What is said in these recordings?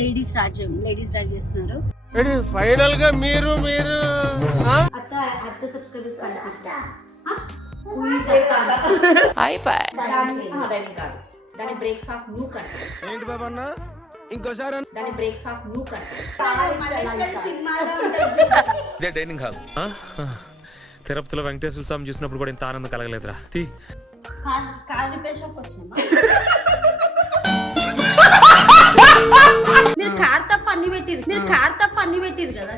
Ladies రాజ్యం, ladies drive చేస్తున్నారు. Final గా మీరు అత్త సబ్స్క్రైబర్స్ దాని బ్రేక్ఫాస్ట్ నువ్వు కంటే ఏంటి బాబా అన్న ఇంకోసారి దాని బ్రేక్ఫాస్ట్ నువ్వు కంటే ఇదే డైనింగ్ హాల్. తిరుపతిలో వెంకటేశ్వర స్వామి చూసినప్పుడు కూడా ఇంత ఆనందం కలగలేదురా. కార్ రిపేర్ షాప్ వచ్చినామా? మీరు కార్ తప్ప అన్ని పెట్టిరు కదా.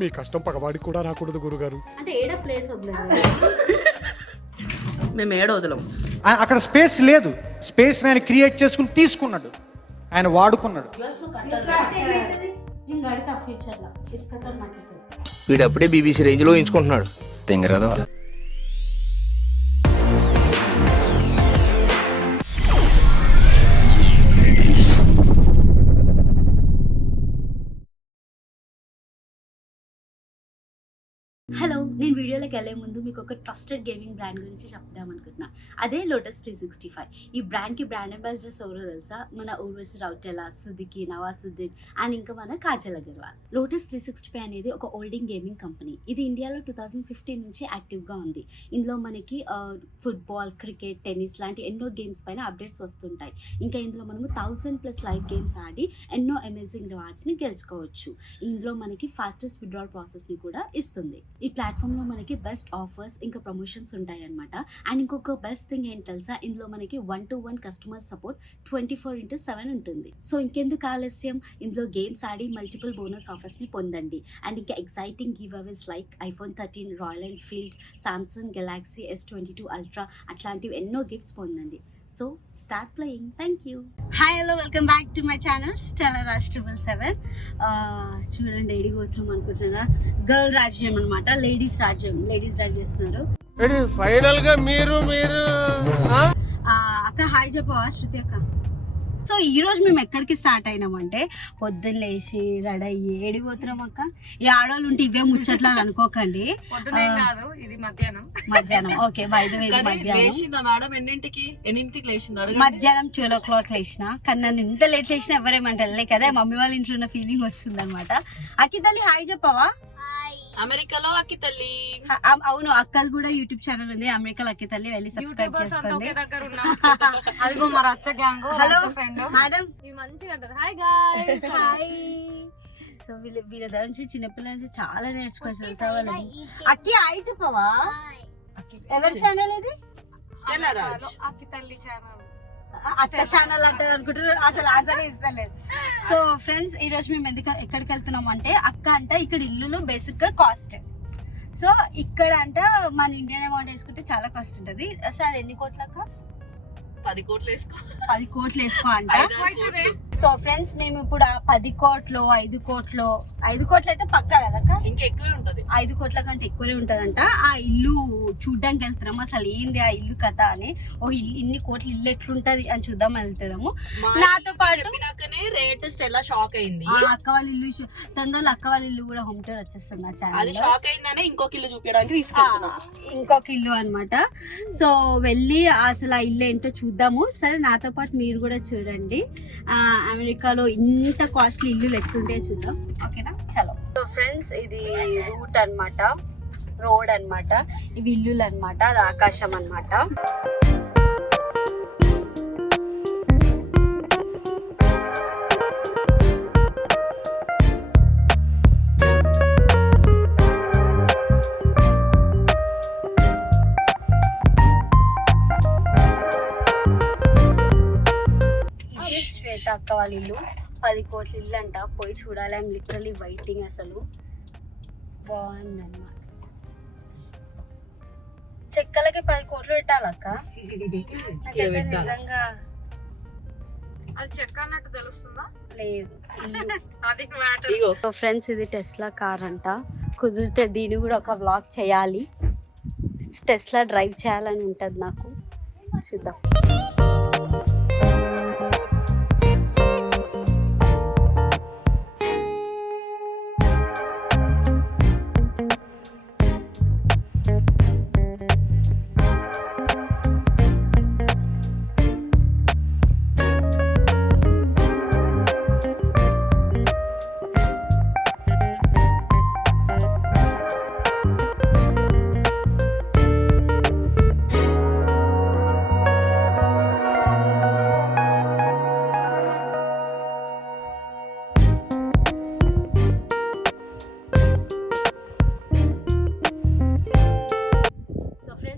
మీ కష్టం పగవాడికి కూడా రాకూడదు గురుగారు. అంటే ఏడ ప్లేస్ వదలదు, మేము ఏడ వదలం. అక్కడ స్పేస్ లేదు, స్పేస్ ఆయన క్రియేట్ చేసుకుని తీసుకున్నాడు, ఆయన వాడుకున్నాడు. వీడు అప్పుడే బీబీసీ రేంజ్ లో ఎంచుకుంటున్నాడు. తెంగరాదా హలో, నేను వీడియోలోకి వెళ్ళే ముందు మీకు ఒక ట్రస్టెడ్ గేమింగ్ బ్రాండ్ గురించి చెప్దాం అనుకుంటున్నా. అదే లోటస్ 365. ఈ బ్రాండ్కి బ్రాండ్ అంబాసిడర్స్ ఎవరో తెలుసా? మన ఊర్వశి రౌటెలా, సుదికి, నవాసుద్దీన్ అండ్ ఇంకా మన కాజల్ అగర్వాల్. లోటస్ 365 అనేది ఒక ఓల్డింగ్ గేమింగ్ కంపెనీ. ఇది ఇండియాలో 2015 నుంచి యాక్టివ్గా ఉంది. ఇందులో మనకి ఫుట్బాల్, క్రికెట్, టెన్నిస్ లాంటి ఎన్నో గేమ్స్ పైన అప్డేట్స్ వస్తుంటాయి. ఇంకా ఇందులో మనము 1000+ లైవ్ గేమ్స్ ఆడి ఎన్నో అమేజింగ్ రివార్డ్స్ని గెలుచుకోవచ్చు. ఇందులో మనకి ఫాస్టెస్ట్ విత్డ్రాల్ ప్రాసెస్ని కూడా ఇస్తుంది. ఈ ప్లాట్ఫామ్లో మనకి బెస్ట్ ఆఫర్స్ ఇంకా ప్రమోషన్స్ ఉంటాయి అనమాట. అండ్ ఇంకొక బెస్ట్ థింగ్ ఏంటి తెలుసా? ఇందులో మనకి 1-to-1 కస్టమర్ సపోర్ట్ 24/7 ఉంటుంది. సో ఇంకెందుకు ఆలస్యం, ఇందులో గేమ్స్ ఆడి మల్టిపుల్ బోనస్ ఆఫర్స్ని పొందండి. అండ్ ఇంకా exciting giveaways like iPhone 13, Royal Enfield, Samsung Galaxy S22 Ultra అట్లాంటివి ఎన్నో గిఫ్ట్స్ పొందండి. So start playing. Thank you. Hi, hello, welcome back to my channel Stella 777. చూడండి, ఎడిగోత్రం అనుకుంటున్నారా? గర్ల్ రాజ్యం అనమాట, లేడీస్ రాజ్యం, లేడీస్ డ్రైవ్ చేస్తున్నారు. ఫైనల్ గా మీరు అక్క హాయ్ చెప్పవా శృతి అక్క? సో ఈరోజు మేము ఎక్కడికి స్టార్ట్ అయినామంటే, పొద్దున్న లేచి రెడీ అయ్యి ఏడిపోతున్నాం అక్క. ఈ ఆడవాళ్ళు ఉంటే ఇవే ముచ్చట్లు అని అనుకోకండి. కాదు, ఇది మధ్యాహ్నం. ఓకే, బై ద వే మధ్యాహ్నం 12 o'clock లేచిన. కానీ నన్ను ఇంత లేట్ లేచిన ఎవరేమంటారు కదా, మమ్మీ వాళ్ళ ఇంట్లో ఉన్న ఫీలింగ్ వస్తుంది అనమాట. అక్కి తల్లి హాయ్ చెప్పవా? అమెరికాలో అక్కి తల్లి. అవును, అక్కది కూడా యూట్యూబ్ ఛానల్ ఉంది, అమెరికాలో అక్కి తల్లి, వెళ్ళి సబ్స్క్రైబ్ చేసుకోండి. అదిగో మా రచ్చ గ్యాంగ్. హలో మేడం, మంచిగా అంటారు హాయ్ గాయ్స్. హాయ్. సో వీళ్ళ దగ్గర నుంచి చిన్నపిల్లల నుంచి చాలా నేర్చుకోవచ్చు తెలుసా వాళ్ళు. అక్కి హాయ్ చెప్పవా? ఎవరి ఛానల్ ఇది? స్టెల్లా రాజ్ అక్కి తల్లి ఛానల్. అత్త ఛానల్ అంటారు అనుకుంటారు, అసలు ఆన్సర్ ఇస్తలేదు. సో ఫ్రెండ్స్, ఈ రోజు మేము ఎక్కడికి వెళ్తున్నాం అంటే, అక్క అంట ఇక్కడ ఇల్లులు బేసిక్ గా కాస్ట్. సో ఇక్కడ అంట మన ఇండియన్ అమౌంట్ వేసుకుంటే చాలా కాస్ట్ ఉంటుంది. అసలు అది ఎన్ని కోట్ల అక్క? 10 కోట్లు వేసుకో. 10 కోట్లు వేసుకో అంట. సో ఫ్రెండ్స్, మేము ఇప్పుడు 10 కోట్లు 5 కోట్లు 5 కోట్లు అయితే పక్కా కదక్క, ఇంకా ఎక్కువే ఉంటది. 5 కోట్ల కంటే ఎక్కువే ఉంటదంట. ఆ ఇల్లు చూడ్డానికి వెళ్తున్నాము. అసలు ఏంది ఆ ఇల్లు కథ అని, ఇన్ని కోట్ల ఇల్లు ఎట్లుంటది అని చూద్దాం వెళ్తున్నాము. నాతో పాటు రేట్ స్టెల్లా షాక్ అయింది. అక్క వాళ్ళ ఇల్లు తొందరలో అక్క వాళ్ళ ఇల్లు కూడా హోమ్ టూర్ వచ్చేస్తుంది నా ఛానల్. షాక్ అయిందనే ఇంకొక ఇల్లు చూపించడానికి తీసుకెళ్తున్నా. ఇంకొక ఇల్లు అనమాట. సో వెళ్ళి అసలు ఆ ఇల్లు ఏంటో చూద్దాము. సరే, నాతో పాటు మీరు కూడా చూడండి. అమెరికాలో ఇంత కాస్ట్లీ ఇల్లు ఎట్లుంటాయో చూద్దాం, ఓకేనా? చలో. సో ఫ్రెండ్స్, ఇది రూట్ అన్నమాట, రోడ్ అన్నమాట. ఇవి ఇల్లులు అన్నమాట, అది ఆకాశం అన్నమాట. అక్క వాళ్ళ ఇల్లు 10 కోట్ల ఇల్లు అంట, పోయి చూడాలి. I'm literally waiting. అసలు బాగుంది అన్నమాట. చెక్కలకి 10 కోట్లు పెట్టాలక్క? నిజంగా అది చెక్క అన్నట్టు తెలుస్తుందా? లేదు. అది ఫ్రెండ్స్, ఇది టెస్లా కార్ అంట. కుదిరితే దీన్ని కూడా ఒక వ్లాగ్ చేయాలి. టెస్లా డ్రైవ్ చేయాలని ఉంటుంది నాకు. చూద్దాం.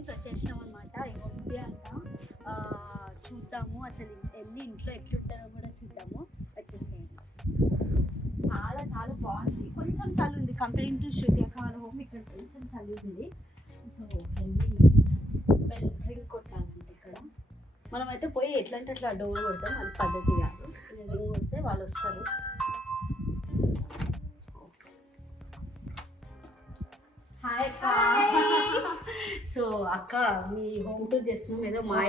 ఫ్రెండ్స్ వచ్చేసినాం అనమాట. ఇంటి అంతా చూద్దాము, అసలు వెళ్ళి ఇంట్లో ఎట్లుంటుందో కూడా చూద్దాము. వచ్చేసేయండి. చాలా చాలా బాగుంది. కొంచెం చలి ఉంది కంపేరింగ్ టు శృతి అక్క వాళ్ళ హోమ్. ఇక్కడ కొంచెం చలి ఉంది. సో వెళ్ళి రింగ్ కొట్టాలంటే ఇక్కడ మనమైతే పోయి ఎట్లా అంటే అట్లా డోర్ కొడతాం, అది పద్ధతి కాదు. రింగ్ కొడితే వాళ్ళు వస్తారు. హాయ్ అక్క. సో అక్క మీ హోమ్ టూర్ చేస్తున్నాం ఏదో మా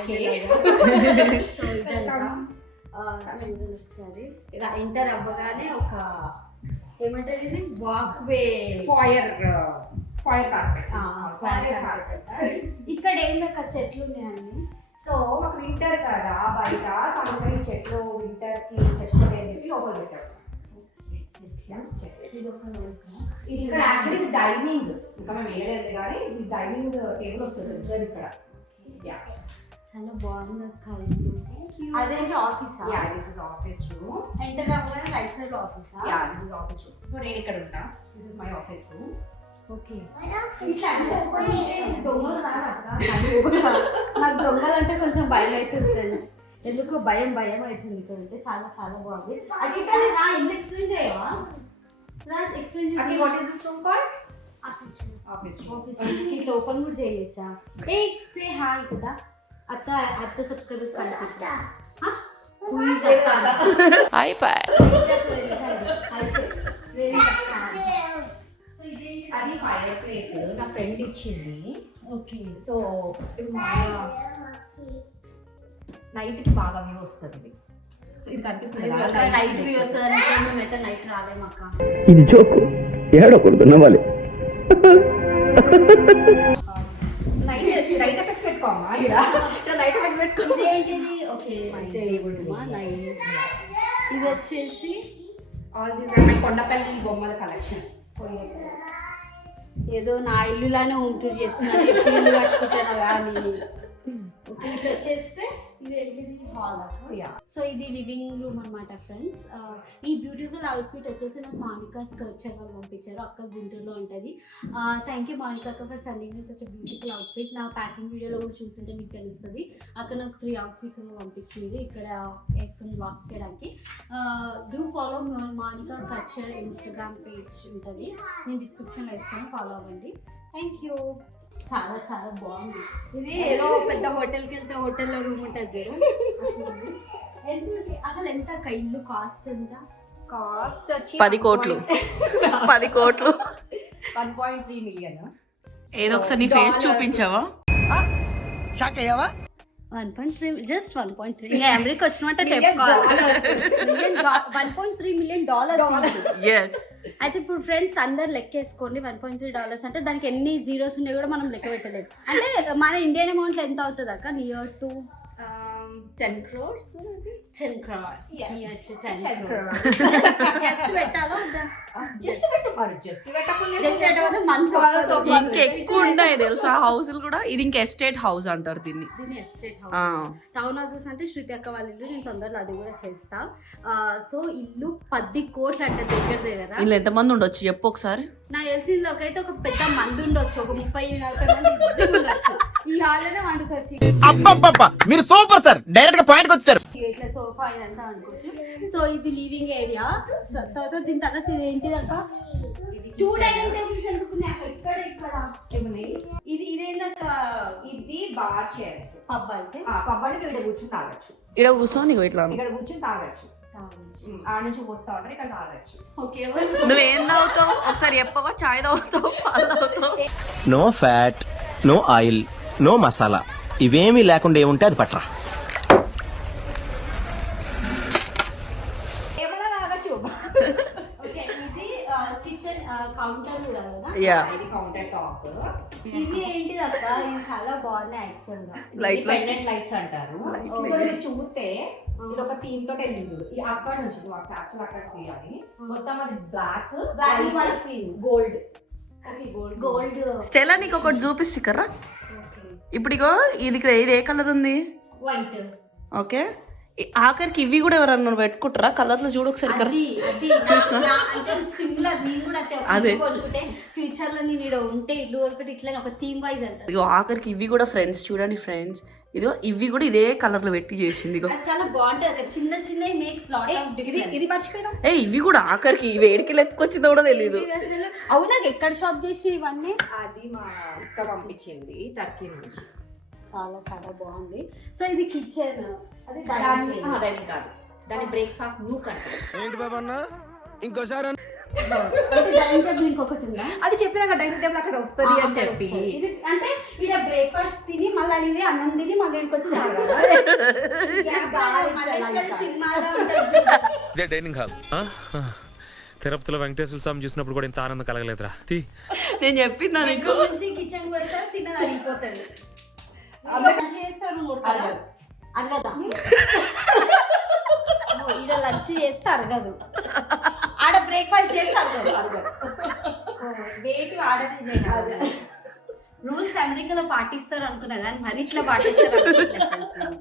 సో ఇదంతా చూడండి ఒకసారి. ఇలా ఎంటర్ అవ్వగానే ఒక ఏమంటారు ఇది వాక్ వే ఫైర్ కార్పెట్. ఇక్కడ ఏందక్క చెట్లు ఉన్నాయండి. సో మాకు వింటర్ కదా బయట సముద్రం చెట్లు వింటర్ కి చెట్లు అని చెప్పి లోపల పెట్టారు. ఇది ఒక ఇది ఇక్కడ యాక్చువల్లీ డైనింగ్, ఇంకా మేము ఏదైతే కానీ ఇది డైనింగ్ టేబుల్ వస్తుంది ఇక్కడ. చాలా బాగుంది అక్క ఇల్లు. అదేంటి ఆఫీసా? Ya this is office room. Enter అవ్వగానే రైట్ సైడ్ లో ఆఫీసా? Ya this is office room. So నేను ఇక్కడ ఉంటా. This is my office room. Okay. దొంగలు రాలక్క. నాకు దొంగలు అంటే కొంచెం భయం అవుతుంది ఫ్రెండ్స్. ఎందుకో భయం అవుతుంది ఇక్కడ ఉంటే. చాలా చాలా బాగుంది. అది నా ఇల్లు ఎక్స్ప్లెయిన్ చేయవా? Explain Okay, what is this room called? Office Office room. ఇట్లా ఓపెన్ కూడా చేయొచ్చా? ఏ సే హాయ్ కదా అత్త సబ్స్క్రైబర్స్ కానీ చెప్తా. అది ఫైర్ ప్లేస్ నా ఫ్రెండ్ ఇచ్చింది. ఓకే. సో నైట్ కి బాగా వ్యూ వస్తుంది. సో ఇది కనిపిస్తుంది కదా నైట్ వ్యూ వస్తుంది అంటే మేమైతే నైట్ రాలేము అక్క. ఇది జోకు ఏడకూడదు నవ్వాలి. నైట్ ఎఫెక్ట్స్ పెట్టుకోమా నైట్ ఎఫెక్ట్స్ పెట్టుకో. ఇదేంటిది? Okay nice. ఇది వచ్చేసి ఆల్ దీస్ కొండపల్లి బొమ్మల కలెక్షన్. ఏదో నా ఇల్లులానే హోమ్ టూర్ చేస్తున్నాను. ఎప్పుడు ఇల్లు కట్టుకుంటాను కానీ. ఓకే ఇట్లా వచ్చేస్తే ఇది ఏంటిది హాల్. సో ఇది లివింగ్ రూమ్ అనమాట ఫ్రెండ్స్. ఈ బ్యూటిఫుల్ అవుట్ఫిట్ వచ్చేసి నాకు మానికా స్కర్చ్ వాళ్ళు పంపించారు. అక్క గుంటూరులో ఉంటుంది. థ్యాంక్ యూ మానికా అక్క for sending me such beautiful outfit. నా ప్యాకింగ్ వీడియోలో కూడా చూస్తుంటే మీకు తెలుస్తుంది. అక్కడ నాకు 3 అవుట్ఫిట్స్ పంపించింది ఇక్కడ వేసుకుని బ్లాగ్స్ చేయడానికి. డూ ఫాలో మానికా కల్చర్ ఇన్స్టాగ్రామ్ పేజ్ ఉంటుంది, నేను డిస్క్రిప్షన్లో ఇస్తాను, ఫాలో అవ్వండి. Thank you. చాలా చాలా బాగుంది. ఇది ఏదో పెద్ద హోటల్కి వెళ్తే హోటల్లో రూమ్ ఉంటుంది చూడు. ఎంత అసలు ఎంత ఇల్లు కాస్ట్ ఎంత? కాస్ట్ వచ్చి 10 కోట్లు 10 కోట్లు. 1.3 million. ఏదో ఒకసారి నీ ఫేస్ చూపించావా? 1.3 జస్ట్ 1.3 ఇంకా అమెరికా వచ్చినమాట చెప్పుకోవాలి. $1.3 million. yes. అయితే ఇప్పుడు ఫ్రెండ్స్ అందరు లెక్కేసుకోండి. $1.3 అంటే దానికి ఎన్ని జీరోస్ ఉన్నాయి కూడా మనం లెక్క పెట్టలేదు. అంటే మన ఇండియన్ అమౌంట్లో ఎంత అవుతుంది అక్క? Near to 10 crores. 10 crores. Yes. Near to 10 10 crores. Just పెట్టాలా? జస్ట్ పెట్టమరు. జస్ట్ పెట్టకుండా జస్ట్ పెట్టకపోతే మంత్స్ ఇంకెక్కువ ఉంటాయి తెలుసా హౌస్లు కూడా. ఇది ఇంక ఎస్టేట్ హౌస్ అంటారు దీన్ని. దీన్ని ఎస్టేట్ హౌస్. టౌన్ హౌసెస్ అంటే శృతి అక్క వాళ్ళ ఇల్లు. నేను తొందరలో అది కూడా చేస్తా. సో ఇల్లు 10 కోట్లు అంటే దగ్గర వీళ్ళు ఎంతమంది ఉండొచ్చు చెప్పు ఒకసారి. నాకు తెలిసింది అయితే ఒక పెద్ద మంది ఉండొచ్చు. ఒక 30-40 మంది ఈజీగా ఉండొచ్చు. ఈ హాల్లోనే వండుకోవచ్చు. మీరు సూపర్ సార్, డైరెక్ట్ గా పాయింట్ వచ్చారు. ఇట్లా సోఫా ఇదంతా అనుకోవచ్చు. సో ఇది లివింగ్ ఏరియా. తర్వాత దీని తర్వాత ఇది ఏంటిది అక్క? 2 డైనింగ్ టేబుల్స్ ఎందుకున్నాయి అక్క? ఇక్కడ ఇదేందక్క? ఇది బార్ చైర్స్. పబ్ అయితే పబ్ అంటే ఇక్కడ కూర్చొని తాగొచ్చు. ఇక్కడ కూర్చొని ఇట్లా ఇక్కడ కూర్చొని తాగొచ్చు. ఆడ నుంచి వస్తా ఉంటారు, ఇక్కడ తాగొచ్చు. ఓకే. నువ్వేం తాగుతావు ఒకసారి చెప్పవా? చాయ్ తాగుతావు, పాలు తాగుతావు? No fat, no oil, no masala, ఇవేమీ లేకుండా ఏముంటే అది పట్రా. ఏమైనా తాగొచ్చు. ఓకే ఇది కిచెన్ కౌంటర్ కూడా కదా? ఇది కౌంటర్ టాప్. ఇది ఏంటిది అక్క? ఇది చాలా బాగున్నాయి యాక్చువల్ గా. పెండెంట్ లైట్స్ అంటారు. సో ఇది చూస్తే ఇది ఒక థీమ్ తోటి వెళ్ళింది. ఇది అక్కడ నుంచి యాక్చువల్ అక్కడ తీయాలి. మొత్తం అది black gold. Okay gold. Stella నీకు ఒకటి చూపిస్తా కర్రా. ఇప్పుడు ఇగో ఇది ఇక్కడ ఇది ఏ కలర్ ఉంది? వైట్. ఓకే ఆఖరికి ఇవి కూడా ఎవరన్నా పెట్టుకుంటారా కలర్లు చూడు ఒకసారి ఇక్కడ. అంటే సిమిలర్ నేను కూడా అదే. కొనుక్కుంటే ఫ్యూచర్ లో నేను ఈడ ఉంటే ఇల్లు కొనుక్కుంటే ఇట్లా ఒక థీమ్ వైజ్ వెళ్తాను. ఇదిగో ఆఖరికి ఇవి కూడా ఫ్రెండ్స్ చూడండి ఫ్రెండ్స్, ఇదిగో ఇవి కూడా ఇదే కలర్ లో పెట్టి చేసింది. ఇగో అది చాలా బాగుంటది అక్కడ చిన్న చిన్న మేక్స్ లాట్ ఆఫ్ డిఫరెన్స్. ఇది మర్చిపోయినా ఇవి కూడా ఆఖరికి వేడికి ఎత్తుకొచ్చిందో కూడా తెలియదు. అవునా ఎక్కడ షాప్ చేసి ఇవన్నీ? అది మా అక్క పంపించింది టర్కీ నుంచి. చాలా చాలా బాగుంది. సో ఇది కిచెన్, అది డైనింగ్ కాదు, దాని బ్రేక్ఫాస్ట్ నూక్ అంటే. ఏంటి బాబా అన్న ఇంకోసారి అన్న. డైనింగ్ టేబుల్ ఇంకొకటి ఉందా? అది చెప్పినాక డైనింగ్ టేబుల్ అక్కడ వస్తుంది అని చెప్పి. ఇది అంటే ఇలా బ్రేక్ఫాస్ట్ తిని మళ్ళీ అడిగి అన్నం తిని మళ్ళీ ఇంటికి వచ్చి సినిమాలో ఇదే డైనింగ్ హాల్. తిరుపతిలో వెంకటేశ్వర స్వామి చూసినప్పుడు కూడా ఇంత ఆనందం కలగలేదురా. నేను చెప్పినా నీకు నుంచి కిచెన్ పోయేసరికి తిన్నది అరిగిపోతుంది. చేస్తారు అరగదా? ఈడ లంచ్ చేస్తే అరగదు, ఆడ బ్రేక్ఫాస్ట్ చేస్తే అరగదు. వెయిట్ ఆడనే చేయాలి. రూల్స్ అమెరికాలో పాటిస్తారు అనుకున్నా కానీ మరి ఇట్లా పాటిస్తారు అనుకుంటున్నాను.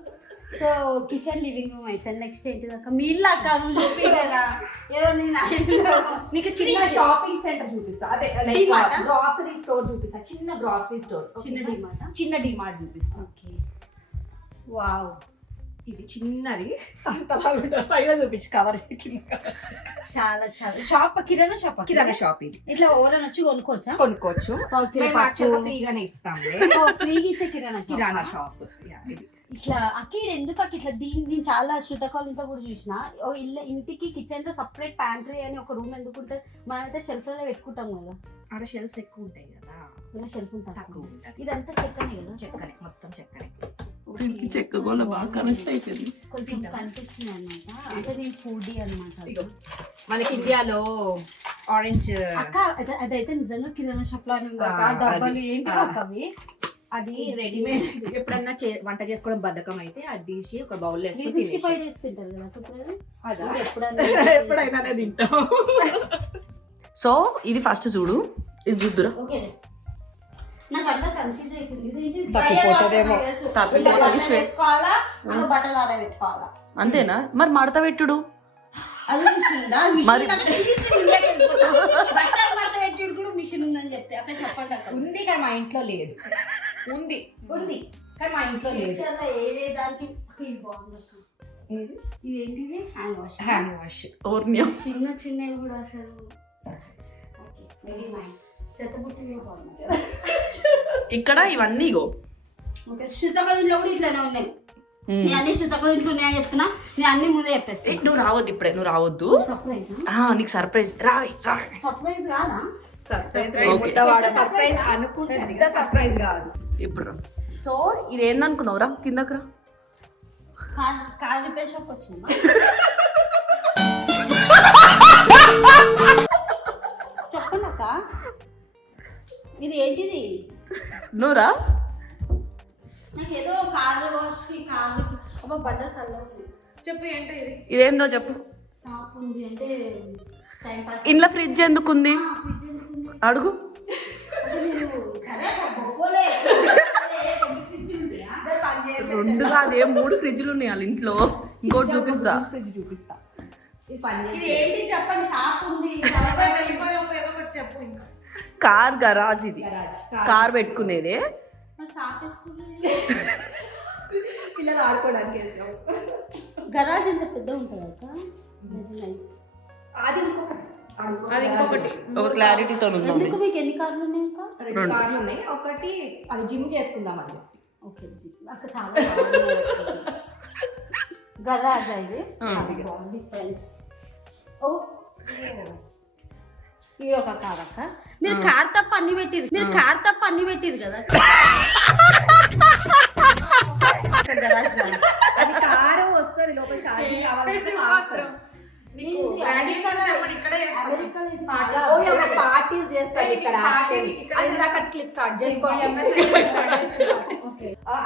సో కిచెన్ లివింగ్ రూమ్ అయిపోయింది. నెక్స్ట్ ఏంటి అక్క? మీ ఇల్లు అక్క చూపి కదా, ఏదో నేను నీకు చిన్న షాపింగ్ సెంటర్ చూపిస్తా, అదే గ్రాసరీ స్టోర్ చూపిస్తా, చిన్న గ్రాసరీ స్టోర్, చిన్న డిమార్ట్ చూపిస్తా. Okay, wow. ఇది చిన్నది పైన చూపించి కవర్ చాలా చాలా షాప్, కిరాణా షాప్. కిరాణా షాప్ ఇది. ఇట్లా ఎవరైనా వచ్చి కొనుక్కోవచ్చా? కొనుక్కోవచ్చు, ఫ్రీగానే ఇస్తాము. ఫ్రీగా ఇచ్చే కిరాణా షాప్ ఇట్లా అక్కడ ఎందుకు అక్క ఇట్లా దీన్ని నేను చాలా శ్రుతకాల ఇంట్లో కూడా చూసిన. ఇంటికి కిచెన్ లో సపరేట్ ప్యాంట్రీ అని ఒక రూమ్ ఎందుకు ఉంటుంది? మనమైతే షెల్ఫ్ లో పెట్టుకుంటాం కదా, ఆడ షెల్ఫ్స్ ఎక్కువ ఉంటాయి కదా, షెల్ఫ్ తక్కువ ఉంటుంది. ఇదంతా చెక్కనే కదా? చెక్కనే, మొత్తం చెక్కనే. దీనికి చెక్క గోల బాగా కనెక్ట్ అయిపోయింది. కొంచెం కనిపిస్తుంది అనమాట. అంటే నేను ఫుడీ అనమాట. మనకి ఇండియాలో ఆరెంజ్ అక్క అదైతే నిజంగా కిరాణా షాప్ లో డబ్బాలు ఏంటి అవి? అది రెడీమేడ్. ఎప్పుడన్నా వంట చేసుకోవడం బద్ధకం అయితే అది తీసి ఒక బౌల్ 365 డేస్ తింటారు కదా అదా? ఎప్పుడైనా తింటాం. సో ఇది ఫస్ట్ చూడు, ఇది చూద్దురా. ఓకే, నాకు అంతా కన్ఫ్యూజ్ అవుతుంది. తప్పిపోతుందేమో. వేసుకోవాలా, బట్టలు ఆడ పెట్టుకోవాలా? అంతేనా? మరి మడత పెట్టుడు. అది మిషన్ ఉందా? మరి- బట్టలు మడత పెట్టుడు కూడా మిషన్ ఉందని చెప్తే అక్కడ చెప్పండి. అక్కడ ఉంది కానీ మా ఇంట్లో లేదు. ఉంది కానీ మా ఇంట్లో లేదు. ఏదే దానికి ఫీల్ బాగుంది. ఇది ఏంటిది? Hand wash. ఓర్నియం చిన్న చిన్నవి కూడా అసలు వెరీ నైస్. చెత్తబుట్టి బాగుంది. ఇక్కడ ఇవన్నీ ఇగో. ఓకే, శృతకళ ఇంట్లో కూడా ఇట్లానే ఉన్నాయి. నేను అన్ని శృతకళ ఇంట్లో ఉన్నాయని చెప్తున్నా, నేను అన్ని ముందే చెప్పేసి. నువ్వు రావద్దు ఇప్పుడే, నువ్వు రావద్దు. సర్ప్రైజ్? నీకు సర్ప్రైజ్. రావి సర్ప్రైజ్ కాదా? సర్ప్రైజ్ అనుకుంటా, సర్ప్రైజ్ కాదు. ఇప్పుడు రా. సో ఇది ఏందనుకున్నావురా? కిందకు రా. కార్ రిపేర్ షాప్ వచ్చిందా? చెప్పండి అక్క, ఇది ఏంటిది? నువ్వురా. నాకు ఏదో కార్ వాష్ బట్టలు చల్లవు. చెప్పు ఏంటో ఇది. ఇదేందో చెప్పు. షాప్ ఉంది అంటే టైం పాస్. ఇంట్లో ఫ్రిడ్జ్ ఎందుకుంది? ఫ్రిడ్జ్ ఎందుకుంది? అడుగు. సరే 2 కాదే 3 ఫ్రిడ్జ్లు ఉన్నాయి వాళ్ళ ఇంట్లో. ఇంకోటి చూపిస్తా. చూపిస్తా. ఇది ఏంటి చెప్పండి? షాప్ ఉంది. చెప్పు. ఇంకా కార్ గరాజ్ ఇది. కార్ పెట్టుకునేదే. షాప్ వేసుకుంటుంది. పిల్లలు ఆడుకోవడానికి వేస్తాం. గరాజ్ ఎంత పెద్ద ఉంటుంది అక్క? అది ఇంకొకటి ఒక క్లారిటీతో ఉంది. ఎందుకు మీకు ఎన్ని కార్లు ఉన్నాయి అక్క? 2 కార్లు ఉన్నాయి. ఒకటి అది జిమ్ చేసుకుందాం అని. ఓకే, అక్క చాలా గరాజ్ ఇది బాగుంది ఫ్రెండ్స్. ఓ ఇది ఒక కార్ అక్క. మీరు కార్ తప్ప అన్ని పెట్టిరు కదా. గరాజ్ అది కారు వస్తుంది, లోపల ఛార్జింగ్ కావాలంటే పార్టీస్ చేస్తారు ఇక్కడ. క్లిప్ కట్ చేసుకోవాలి.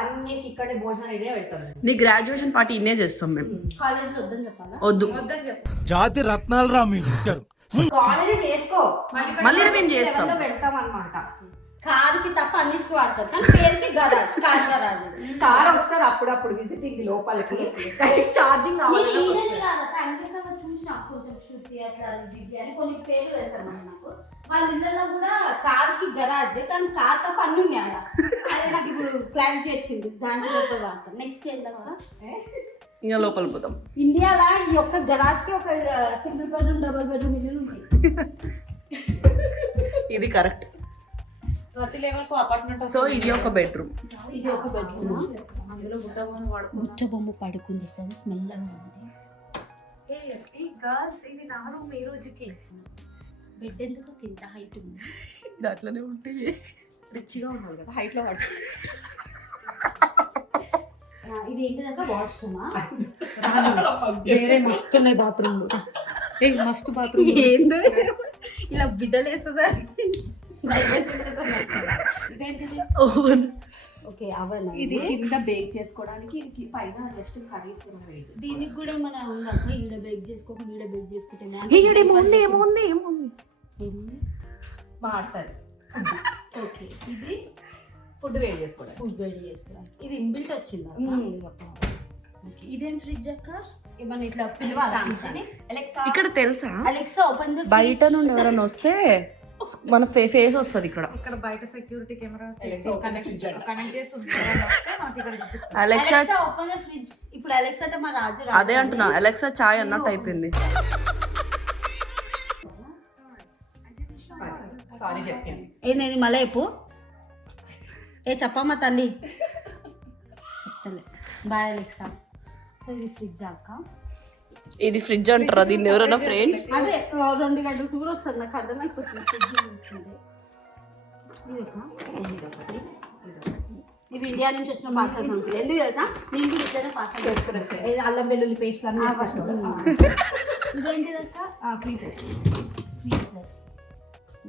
అన్నిటికి ఇక్కడే భోజనం రెడీ పెడతాం. నీ గ్రాడ్యుయేషన్ పార్టీ ఇన్నే చేస్తాం మేము. కాలేజ్ లో వద్దని చెప్పాలా? వద్దు. జాతి రత్నాలు రా మీరు. కాలేజ్ చేసుకో, మళ్ళీ మేము చేస్తాం. పెడతాం అన్నమాట. కార్కి తప్ప అన్నిటికీ వాడతారు కానీ పేరుకి గరాజ్, కార్ గరాజ్. కార్ వస్తుంది అప్పుడప్పుడు విజిటింగ్ లోపలికి ఛార్జింగ్ నేను ఈయననే కాదు కంటెంట్ చూసిన కొంచెం శృతి అట్లా దివ్య అని కొన్ని పేర్లు తెలుసన్నమాట నాకు. వాళ్ళ ఇళ్ళలో కూడా కార్కి గరాజ్ కానీ కార్ తప్ప అన్ని ఉన్నాయి ఆడ. అదే నాకు ఇప్పుడు క్లారిటీ వచ్చింది, దాంట్లో లోపల వాడతాం. నెక్స్ట్ వెళ్దాం కదా, ఇంకా లోపల పోతాం. ఇండియాలో ఈ యొక్క గరాజ్ కి ఒక సింగిల్ బెడ్రూమ్, డబుల్ బెడ్రూమ్ ఇల్లు ఉంటాయి. ఇది కరెక్ట్. ప్రతి లెవెల్ కు అపార్ట్మెంట్. సో ఇది ఒక బెడ్రూమ్. ఇది ఒక బెడ్రూమ్. బుట్ట బొమ్మ పడుకుంది ఫ్రెండ్స్, మెల్లగా ఉంది. ఇది నా రూమ్ ఈ రోజుకి. బెడ్ ఎందుకు ఇంత హైట్ ఉంది? అట్లనే ఉంటాయి. రిచ్గా ఉండాలి కదా హైట్ లో పడుతుంది. ఇది ఏంటిదంటే వాష్రూమా? వేరే మస్తు ఉన్నాయి బాత్రూమ్. మస్తు బాత్రూమ్. ఏందో ఇలా బిడ్డలు వేస్తుందా? ఓవెన్. ఓకే అవన్. ఇది కింద బేక్ చేసుకోవడానికి, ఇది పైన జస్ట్ కర్రీస్ వేడి. దీనికి కూడా ఏమైనా ఉందా? ఈడ బేక్ చేసుకోకుండా ఈడ బేక్ చేసుకుంటే ఏముంది మాడతారు. ఓకే ఇది ఫుడ్ వేడి చేసుకోవడానికి. ఫుడ్ వేడి చేసుకోవడానికి. ఇది ఇన్బిల్ట్ వచ్చిందా? ఇదేం ఫ్రిడ్జ్ అక్క? ఏమన్నా ఇట్లా పిలవాలి ఇక్కడ తెలుసా, అలెక్సా ఓపెన్ ద బయట నుండి ఎవరైనా వస్తే మన ఫేస్ వస్తుంది ఇక్కడ. ఇక్కడ బయట సెక్యూరిటీ కెమెరా కనెక్ట్ చేస్తుంది. Alexa open the fridge. ఇప్పుడు అలెక్సా అంటే మా రాజు అదే అంటున్నా, అలెక్సా చాయ్ అన్నట్టు అయిపోయింది. సారీ చెప్పాను. ఏంది మళ్ళీ చెప్పు. చెప్పమ్మా తల్లి. Bye Alexa. సో ఇది ఫ్రిడ్జ్ అక్క. ఇది ఫ్రిడ్జ్ అంటారా దీన్ని ఎవరైనా ఫ్రెండ్స్? అదే 2 గంటల టూర్ వస్తుంది నాకు అర్థమైపోతుంది ఫ్రిడ్జ్ చూస్తుంది. ఇవి ఇండియా నుంచి వచ్చిన పార్సల్స్ అనుకుంటే ఎందుకు తెలుసా, నేను కూడా ఇద్దరు పార్సల్ చేసుకున్నాను. అల్లం వెల్లుల్లి పేస్ట్ అన్నీ. ఇదేంటిది అక్క? ఫ్రీజర్.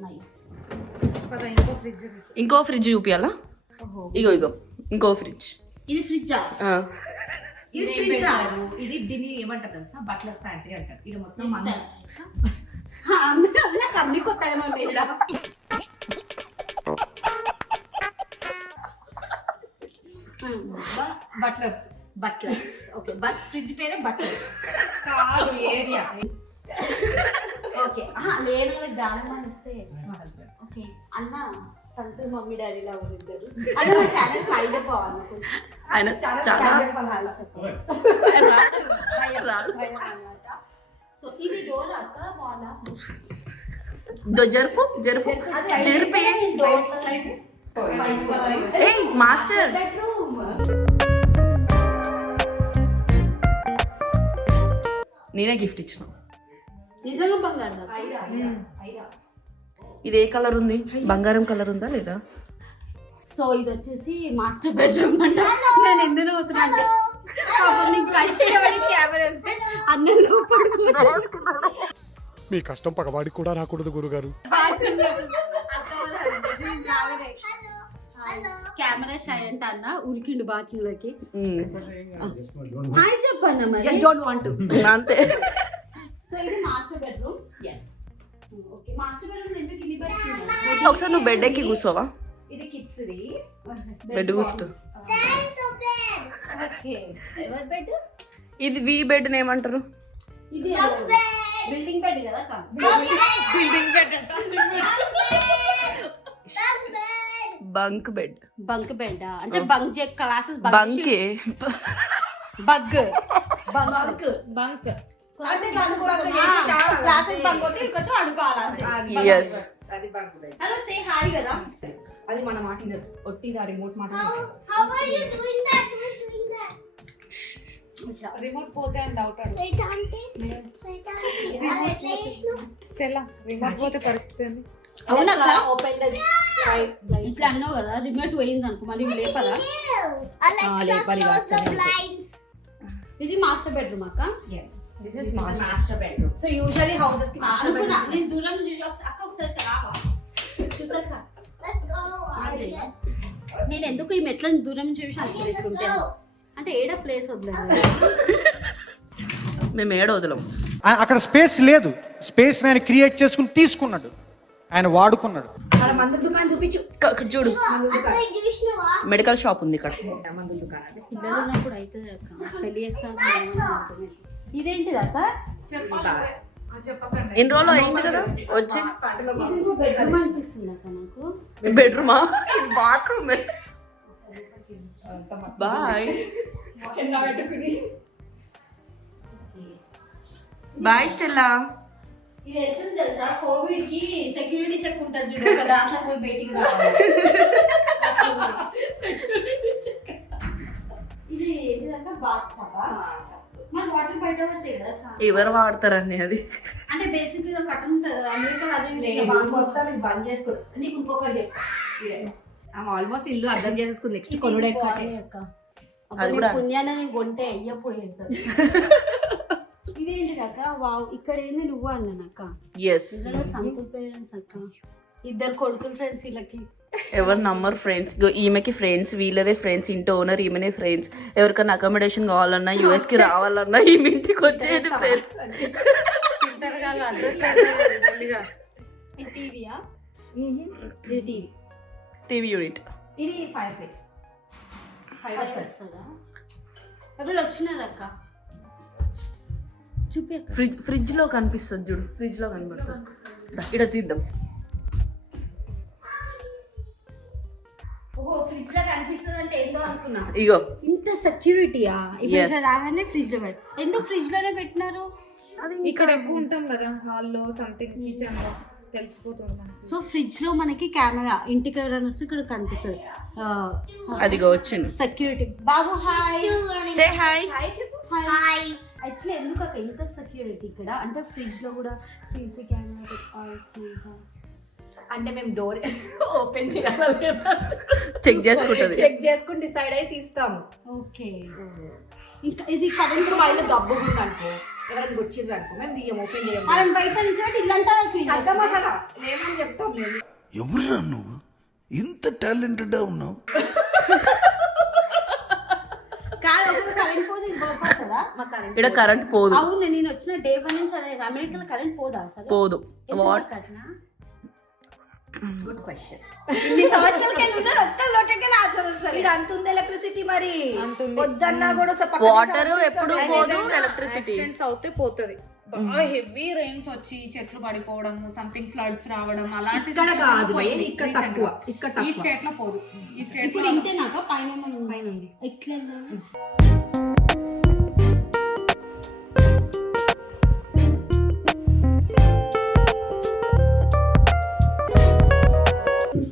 నైస్. ఇంకో ఫ్రిడ్జ్ చూపియాలా? ఇగో ఇంకో ఫ్రిడ్జ్. ఇది ఫ్రిడ్జా? ఇది ఫ్రిడ్జ్. ఇది దీన్ని ఏమంటారు తెలుసా, బట్లర్స్ ప్యాంట్రీ అంటారు. ఇది మొత్తం నాకు అన్ని కొత్తగా బట్లర్స్. ఓకే ఫ్రిడ్జ్ పేరే బట్లర్ కాదు, ఏరియా. ఓకే నేను కూడా దానం ఇస్తే ఓకే అన్న సంత మమ్మీ డాడీ లా ఇద్దరు. అదే మా ఛానల్ హై చెప్పాలి. ఆయన చాలా సో ఇది డోర్ అక్క వాళ్ళ జరుపు మాస్టర్. బెడ్రూమ్. నేనే గిఫ్ట్ ఇచ్చిన. నిజంగా బంగారు. ఇది ఏ కలర్ ఉంది? బంగారం కలర్ ఉందా లేదా? సో ఇది వచ్చేసి మాస్టర్ బెడ్రూమ్ అంట. నేను ఎందుకు అవుతున్నాను కెమెరా వస్తే అన్నంలో మీ కష్టం పగవాడికి కూడా రాకూడదు గురుగారు. కెమెరా షై అంట అన్న ఉరికిండు బాత్రూమ్ లోకి. హాయ్ చెప్పన్న మరి. Don't want to. అంతే. సో ఇది master bedroom. Yes. Okay master bedroom ఎందుకు ఇన్ని బెడ్స్ ఉన్నాయి? ఒకసారి నువ్వు బెడ్ ఎక్కి కూర్చోవా? ఇది కిడ్స్ ది బెడ్ కూర్చో. Okay ever bed? ఇది వి బెడ్ ఏమంటారు? ఇది బిల్డింగ్ బెడ్ కదా అక్క. బిల్డింగ్ బెడ్ అంట. Bunk bed. బంక్ బెడ్ అంటే బంక్ జే క్లాసెస్ బంక్ క్లాసెస్ బంక్ కొట్టి ఇంకొంచెం అడుకోవాలి. yes. అది bunk bed. Hello say hi కదా. అది మన మాట వినదు. ఒట్టిగా రిమోట్ మాట రిమోట్ పోతే అని డౌట్ స్టెల్లా. రిమోట్ పోతే పరిస్థితి ఏంది? అవునా ఓపెన్ ద ఇట్లా అన్నావు కదా రిమోట్ పోయింది అనుకో మరి లేపరా? ఇది మాస్టర్ బెడ్రూమ్ అక్క. yes this is master bedroom. so usually houses ki master bedroom. నేను దూరం నుంచి అక్క ఒకసారి రావా చూద్దక్క. నేను ఎందుకు ఈ మెట్లను దూరం నుంచి చూసి అనుకుంటే అంటే ఏడ ప్లేస్ వదలేదు. మేము ఏడ వదలం. అక్కడ స్పేస్ లేదు, స్పేస్ ఆయన క్రియేట్ చేసుకుని తీసుకున్నాడు, ఆయన వాడుకున్నాడు. అక్కడ మందుల దుకాణం చూపించు. ఇక్కడ చూడు మందుల దుకాణం. మెడికల్ షాప్ ఉంది ఇక్కడ. మందుల దుకాణం అంటే పిల్లలు ఉన్నప్పుడు అయితే అక్క పెళ్లి చేసుకోవడానికి ఇదేంటిది అక్క? ఎన్ని రోజులు అయింది కదా వచ్చి. బెడ్రూమ్ అనిపిస్తుంది అక్క నాకు. బెడ్రూమా? బాత్రూమ్. Bye bye Stella. ఇది ఎట్లుంది తెలుసా, కోవిడ్ కి సెక్యూరిటీ చెక్ ఉంటుంది చూడు, ఒక దాంట్లో పోయి బయటికి రావాలి. ఇది ఏంటిదక్క? బాత్ టబా? మరి వాటర్ బయట పడతాయి కదా అక్క? ఎవరు వాడతారని అది. అంటే బేసిక్ గా కట్టన్ ఉంటుంది కదా, అమెరికాలో అదే నేను మొత్తం ఇది బంద్ చేసుకో. నీకు ఇంకొకటి చెప్పు. ఆమె ఆల్మోస్ట్ ఇల్లు అర్థం చేసేసుకుంది. నెక్స్ట్ కొనుడే అక్క. అది కూడా పుణ్యాన్ని నేను కొంటే అయ్యపోయేది. ఇదేంటి అక్క? వావ్, ఇక్కడ ఏంది నువ్వు అన్నాను అక్క. ఎస్ సంతూర్ పేరెంట్స్ అక్క, ఇద్దరు కొడుకులు ఫ్రెండ్స్ వీళ్ళకి. ఎవరు నమ్మరు ఫ్రెండ్స్. ఈమెకి ఫ్రెండ్స్, వీళ్ళదే ఫ్రెండ్స్, ఇంటి ఓనర్ ఈమెనే ఫ్రెండ్స్. ఎవరికైనా అకామిడేషన్ కావాలన్నా యూఎస్ కి రావాలన్నా ఈమె ఇంటికి వచ్చేది ఫ్రెండ్స్. టీవీయా? ఇది టీవీ. TV unit. ఇది ఫైర్ ప్లేస్. ఎవరు వచ్చినారు అక్క? చూపి అక్క. ఫ్రిడ్జ్ లో కనిపిస్తుంది చూడు, ఫ్రిడ్జ్ లో కనబడుతుంది. ఇక్కడ తీద్దాం. ఓహో, ఫ్రిడ్జ్ లో కనిపిస్తుంది అంటే ఏందో అనుకున్నా. ఇగో ఇంత సెక్యూరిటీయా? ఇప్పుడు రాగానే ఫ్రిడ్జ్ లో పెట్ట. ఎందుకు ఫ్రిడ్జ్ లోనే పెట్టినారు? ఇక్కడ ఎక్కువ ఉంటాం కదా, హాల్లో సంథింగ్ కిచెన్ లో తెలిసిపోతుంది. సో ఫ్రిడ్జ్ లో మనకి కెమెరా, ఇంటికి ఎవరైనా వస్తే ఇక్కడ కనిపిస్తుంది. అదిగో వచ్చింది సెక్యూరిటీ. బాబు hi. Say hi. Hi. Actually ఎందుకు అక్క ఇంత సెక్యూరిటీ ఇక్కడ? అంటే ఫ్రిడ్జ్ లో కూడా సీసీ కెమెరా పెట్టుకోవాల్సి. అంటే మేము డోర్ ఓపెన్ చేయాలి, చెక్ చేసుకుంటది. చెక్ చేసుకుని డిసైడ్ అయి తీస్తాము. ఓకే. ఇంకా ఇది కరెంట్ ఇప్పుడు వాళ్ళు గబ్బుగుంది అనుకో, ఎవరైనా గుర్చిర్రు అనుకో, మేము దియ్యం, ఓపెన్ చేయం. మనం బయట నుంచి బట్టి ఇల్లంతా సద్దా మసాలా లేమని చెప్తాం మేము. ఎవరురా నువ్వు ఇంత టాలెంటెడ్ ఉన్నావు? కాదు, కరెంట్ పోదు, ఇది పోతుందా? ఇక్కడ కరెంట్ పోదు. అవును, నేను వచ్చిన డే 1 నుంచి అదే, అమెరికాలో కరెంట్ పోదా అసలు? పోదు. వాట్? Good question. ఇన్ని సంవత్సరాలకి వెళ్ళి ఉన్నారు, ఒక్క లోటకెళ్ళి ఆన్సర్ వస్తారు. ఇది అంత ఉంది ఎలక్ట్రిసిటీ, మరి వద్దన్నా కూడా వాటర్ ఎప్పుడు పోదు, ఎలక్ట్రిసిటీ అవుతే పోతుంది. బాగా హెవీ రైన్స్ వచ్చి చెట్లు పడిపోవడం, సంథింగ్ ఫ్లడ్స్ రావడం అలాంటి ఇక్కడ కాదు, ఇక్కడ తక్కువ. ఇక్కడ ఈ స్టేట్ లో పోదు. ఈ స్టేట్ ఇప్పుడు ఇంతేనాక పైన ఏమైనా పైన ఉంది? ఎట్లా వెళ్ళాలి?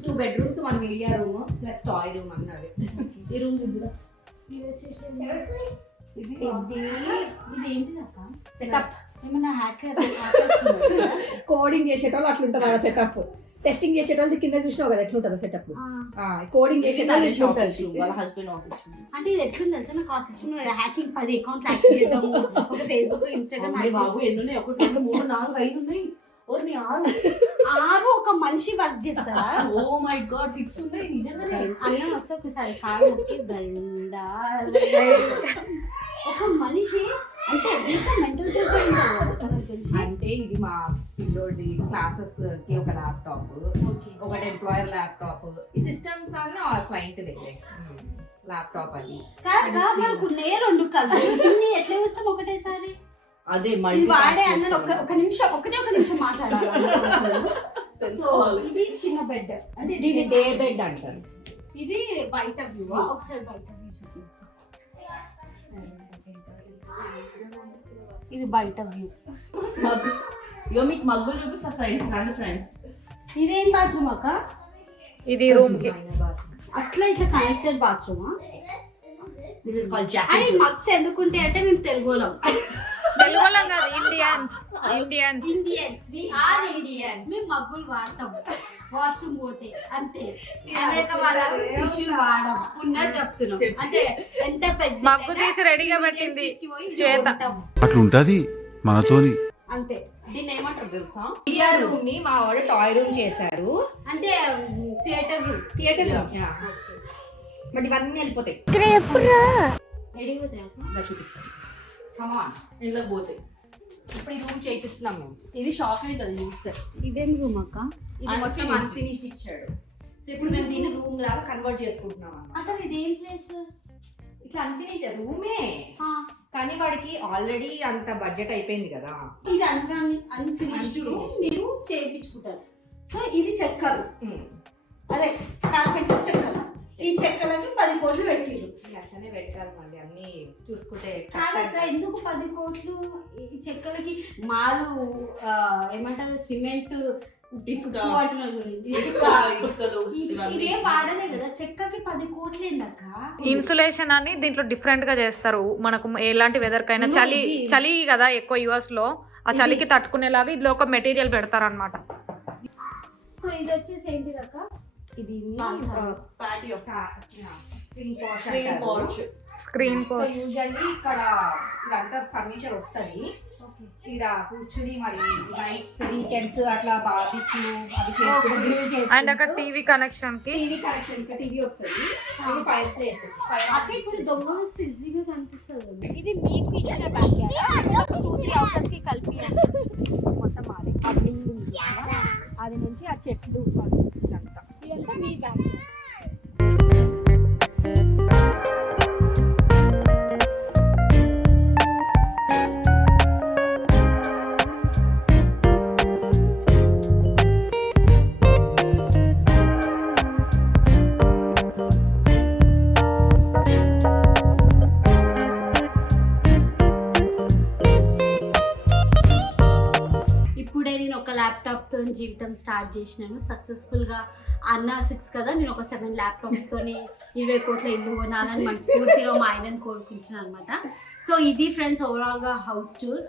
Two bedrooms, 1 media room plus toy room అన్నది. ఈ రూమ్ చూద్దా. ఇది ఏంటిది అక్క? సెటప్ ఏమన్నా కోడింగ్ చేసేటోళ్ళు అట్లుంటుంది కదా సెటప్. టెస్టింగ్ చేసేటోళ్ళు కింద చూసినావు కదా ఎట్లుంటుందో సెటప్. కోడింగ్ చేసేటోళ్ళు ఎట్లుంటుంది వాళ్ళ హస్బెండ్ ఆఫీస్. అంటే ఇది ఎట్లుంది తెలుసా? నాకు ఆఫీస్ హ్యాకింగ్ 10 అకౌంట్లు హ్యాక్ చేద్దాము, ఒక ఫేస్బుక్, ఇన్స్టాగ్రామ్. బాబు ఎన్ని? 1 2 3 4 5 ఉన్నాయి. 6 ఒక మనిషి వర్క్ చేస్తారా? ఓ మై గాడ్, 6 ఉన్నాయి నిజంగానే. అన్న వస్తే ఒకసారి కాలు మొక్కి దండ. ఒక మనిషి అంటే ఎంత మెంటల్ తెలిసి. అంటే ఇది మా పిల్లోడి క్లాసెస్ కి ఒక ల్యాప్టాప్, ఒకటి ఎంప్లాయర్ ల్యాప్టాప్. ఈ సిస్టమ్స్ అన్న క్లయింట్ దగ్గర ల్యాప్టాప్ అది. మనకు 2 కలిసి ఎట్లా వస్తాం ఒకటేసారి? అదే ఇది వాడే అన్న ఒక నిమిషం మాట్లాడాలి. సో ఇది చిన్న బెడ్, అంటే దీన్ని డే బెడ్ అంటారు. ఇది బయట వ్యూ. ఒకసారి బయట వ్యూ చూపి. ఇది బయట వ్యూ. ఇగో మీకు మగ్గులు చూపిస్తా ఫ్రెండ్స్, రండి ఫ్రెండ్స్. ఇదేం బాత్రూమ్ అక్క? ఇది రూమ్ కి అట్లా ఇట్లా కనెక్టెడ్ బాత్రూమా? దిస్ ఇస్ కాల్డ్ అని జాకెట్. మగ్స్ ఎందుకుంటే అంటే మేము తెలుగులం. తెలుగులం కాదు, ఇండియన్స్. We are Indians. మేము మగ్గులు వాడతాం వాష్రూమ్ పోతే, అంతే. అమెరికా వాళ్ళ టిష్యూలు వాడడం ఉన్నది చెప్తున్నాం. అంటే ఎంత పెద్ద మగ్గు తీసి రెడీగా పెట్టింది శ్వేత. అట్లుంటది మనతోని. అంతే. దీన్ని ఏమంటారు తెలుసా? మీడియా రూమ్ ని మా వాళ్ళు టాయ్ రూమ్ చేశారు. అంటే theatre room. Theatre room. But ఇవన్నీ వెళ్ళిపోతాయి. ఎడిగిపోతాయి చూపిస్తాను. Come on. ఇలా పోతాయి. ఇప్పుడు ఈ రూమ్ చేపిస్తున్నాం మేము. ఇది షాక్ అవుతుంది చూస్తే. ఇదేం రూమ్ అక్క? ఇది మొత్తం అన్ఫినిష్డ్ ఇచ్చాడు. సో ఇప్పుడు మేము దీన్ని రూమ్ లాగా కన్వర్ట్ చేసుకుంటున్నాం అన్నమాట. అసలు ఇదేం ప్లేస్? ఇట్లా అన్ఫినిష్డ్ రూమే, కానీ వాడికి ఆల్రెడీ అంత బడ్జెట్ అయిపోయింది కదా. ఇది అన్ఫినిష్డ్ రూమ్ మీరు చేయించుకుంటారు. సో ఇది చెక్కలు, అదే కార్పెంటర్ చెక్కలు. ఈ చెక్కలకి 10 కోట్లు పెట్టిరు. అట్లనే పెట్టాలి మళ్ళీ అన్ని చూసుకుంటే. కాదక్క, ఎందుకు 10 కోట్లు ఈ చెక్కలకి? మాలు ఏమంటారు, సిమెంట్, ఇసుక, ఇవేం వాడలే కదా. చెక్కకి 10 కోట్లు ఏందక్క? ఇన్సులేషన్ అని దీంట్లో డిఫరెంట్ గా చేస్తారు. మనకు ఎలాంటి వెదర్ కైనా, చలి కదా ఎక్కువ యుఎస్ లో, ఆ చలికి తట్టుకునేలాగా ఇందులో ఒక మెటీరియల్ పెడతారు అనమాట. సో ఇది వచ్చేసి ఏంటిదక్క? ఇది పాటియో, స్క్రీన్ సో యూజువల్లీ ఇక్కడ ఇదంతా ఫర్నిచర్ వస్తుంది. ఇక్కడ కూర్చుని మరి నైట్స్ వీకెండ్స్ అట్లా బార్బిక్యూ అవి చేసుకుని గ్రిల్ చేసి, అండ్ అక్కడ టీవీ కనెక్షన్ కి టీవీ కనెక్షన్ ఇంకా టీవీ వస్తుంది. ఇది ఫైర్ ప్లేస్. అక్క ఇప్పుడు దొంగలు ఈజీగా కనిపిస్తుంది. ఇది మీకు ఇచ్చిన బ్యాక్ యార్డ్ 2-3 హౌసెస్ కి కలిపి మొత్తం మాది. ఆ బిల్డింగ్ ఉంది కదా, అది నుంచి ఆ చెట్లు ఇదంతా మీ బ్యాక్. ఇప్పుడే నేను ఒక ల్యాప్టాప్తో జీవితం స్టార్ట్ చేసినాను సక్సెస్ఫుల్గా. అన్న 6 కదా, నేను ఒక 7 ల్యాప్టాప్స్తోని 20 కోట్ల ఇల్లు కొనాలని మనస్ఫూర్తిగా మా ఆయనని కోరుకుంటున్నాను అనమాట. సో ఇది ఫ్రెండ్స్ ఓవరాల్గా హౌస్ టూర్.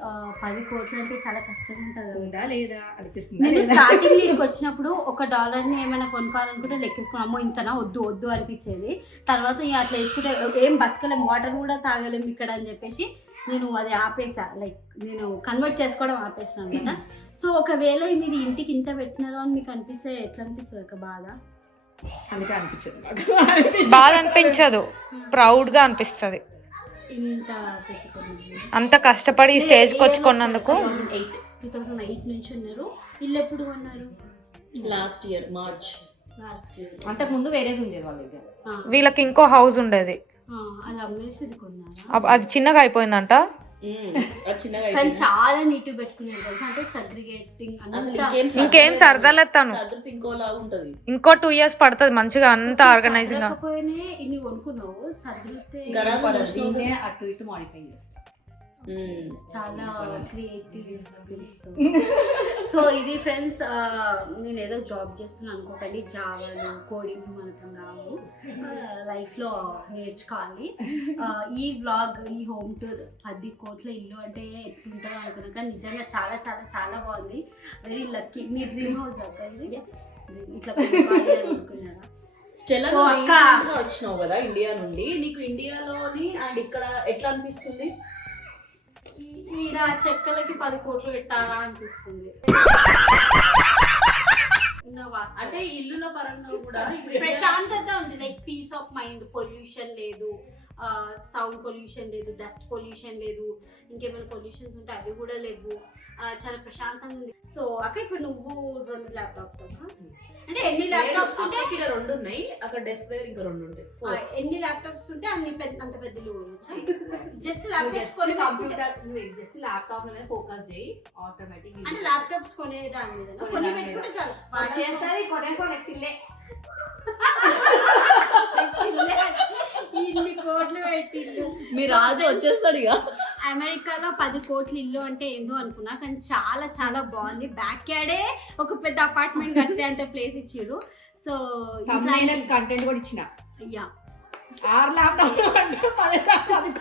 10 కోట్లు అంటే చాలా కష్టం ఉంటుంది లేదా అనిపిస్తుంది. నేను స్టార్టింగ్ ఇక్కడికి వచ్చినప్పుడు $1 ఏమైనా కొనుక్కోవాలనుకుంటే లెక్కేసుకుని అమ్మో ఇంతనా, వద్దు అనిపించేది. తర్వాత ఇక అట్లా వేసుకుంటే ఏం బతకలేము, వాటర్ కూడా తాగలేము ఇక్కడ అని చెప్పేసి నేను అది ఆపేసా. లైక్ నేను కన్వర్ట్ చేసుకోవడం ఆపేసాను అనమాట. సో ఒకవేళ మీరు ఇంటికి ఇంత పెట్టినారు అని మీకు అనిపిస్తే ఎట్లా అనిపిస్తుంది ఒక బాధ? అందుకే అనిపించదు, బాధ అనిపించదు, ప్రౌడ్ గా అనిపిస్తుంది. ఇంత పెట్టుకున్నాను, అంత కష్టపడి స్టేజ్కి వచ్చి కొన్నందుకు. 2008 నుంచి ఉన్నారు. ఇల్లు ఎప్పుడు కొన్నారు? Last year March. Last year. అంతకు ముందు వేరేది ఉండేది వాళ్ళ దగ్గర. వీళ్ళకి ఇంకో హౌస్ ఉండేది, అది అమ్మేసి ఇది కొన్నారా? అది చిన్నగా అయిపోయిందంట. కానీ చాలా నీట్ పెట్టుకునేది తెలుసు, అంటే సగ్రిగేటింగ్ ఇంకేం సరదాలేస్తాను. ఇంకోలా ఉంటది. ఇంకో 2 years పడుతుంది మంచిగా అంతా ఆర్గనైజింగ్. సరకపోయినా ఇన్ని కొనుక్కున్నావు, సర్దితే అటు ఇటు మాడిఫై చేస్తాం. చాలా క్రియేటివ్ స్కిల్స్. సో ఇది ఫ్రెండ్స్, నేను ఏదో జాబ్ చేస్తున్నాను అనుకోకండి. జావాలు కోడింగ్ మనకు రావు, లైఫ్లో నేర్చుకోవాలి. ఈ వ్లాగ్, ఈ హోమ్ టూర్ 10 కోట్ల ఇల్లు అంటే ఎట్లుంటుందో అనుకున్నా, కానీ నిజంగా చాలా చాలా చాలా బాగుంది. Very lucky. మీ డ్రీమ్ హౌస్ అక్క ఇది? ఇట్లా అనుకున్నారా? స్టెల్లా వచ్చినావు కదా ఇండియా నుండి, నీకు ఇండియాలోని అండ్ ఇక్కడ ఎట్లా అనిపిస్తుంది? ఈడ చెక్కలకి 10 కోట్లు పెట్టాలా అనిపిస్తుంది. అంటే ఇల్లుల పరంగా కూడా ప్రశాంతత ఉంది, like peace of mind. Pollution లేదు, సౌండ్ పొల్యూషన్ లేదు, డస్ట్ పొల్యూషన్ లేదు, ఇంకేమైనా పొల్యూషన్స్ ఉంటే అవి కూడా లేవు. చాలా ప్రశాంతంగా ఉంది. సో అక్క ఇప్పుడు నువ్వు 2 ల్యాప్టాప్స్ అక్క, అంటే ఎన్ని ల్యాప్టాప్స్ ఉంటే? ఇక్కడ 2 ఉన్నాయి, అక్కడ డెస్క్ దగ్గర ఇంకా 2 ఉంటాయి. ఎన్ని ల్యాప్టాప్స్ ఉంటే అన్ని అంత పెద్ద జస్ట్ ల్యాప్టాప్స్ కొని కంప్యూటర్ జస్ట్ ల్యాప్టాప్ మీద ఫోకస్ చేయి, ఆటోమేటిక్. అంటే ల్యాప్టాప్స్ కొనే దాని మీద కొని పెట్టుకుంటే చాలు. చేస్తుంది కొనేసో నెక్స్ట్ ఇల్లే. ఇన్ని కోట్లు పెట్టిండు. మీ రాజు వచ్చేస్తాడు ఇక. అమెరికాలో 10 కోట్ల ఇల్లు అంటే ఏందో అనుకున్నా, కానీ చాలా చాలా బాగుంది. బ్యాక్ యార్డే ఒక పెద్ద అపార్ట్మెంట్ కట్టే అంత ప్లేస్ ఇచ్చిర్రు. సో కంటెంట్ కూడా ఇచ్చిన. అయ్యా 6 ల్యాప్టాప్లు అంటే 10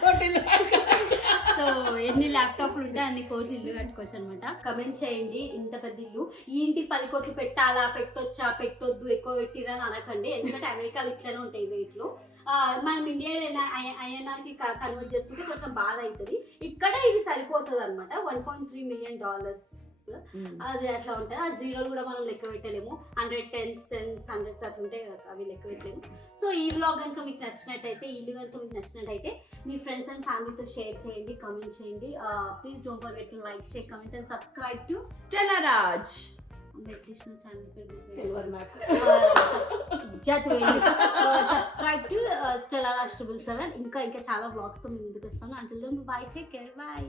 కోట్లు. సో ఎన్ని ల్యాప్టాప్లు ఉంటే అన్ని కోట్లు ఇల్లు కట్టుకోవచ్చు అనమాట. కమెంట్ చేయండి, ఇంత పెద్ద ఇల్లు ఈ ఇంటికి 10 కోట్లు పెట్టాలా, పెట్టొచ్చా, పెట్టొద్దు, ఎక్కువ పెట్టిరా అని అనకండి. ఎందుకంటే అమెరికాలో ఇట్లనే ఉంటాయి రేట్లు. మనం ఇండియా ఐఎన్ఆర్కి కన్వర్ట్ చేసుకుంటే కొంచెం బాధ అవుతుంది. ఇక్కడ ఇది సరిపోతుంది అనమాట. $1.3 million అది అట్లా ఉంటుంది. ఆ జీరోలు కూడా మనం లెక్క పెట్టలేము. 100 10s 100s అట్లా ఉంటాయి కదా, అవి లెక్క పెట్టలేము. సో ఈ వ్లాగ్ కనుక మీకు నచ్చినట్టయితే, ఈ ఇల్లు కనుక మీకు నచ్చినట్టయితే మీ ఫ్రెండ్స్ అండ్ ఫ్యామిలీతో షేర్ చేయండి, కమెంట్ చేయండి. Please don't forget to like, share, comment and subscribe to Stella Raj అంబేద్కృష్ణ ఛానల్ పేరు సబ్స్క్రైబ్ టు స్టెల్లా రాజ్ 777. ఇంకా చాలా బ్లాగ్స్తో మేము ముందుకు వస్తాను. Until then bye, take care, by.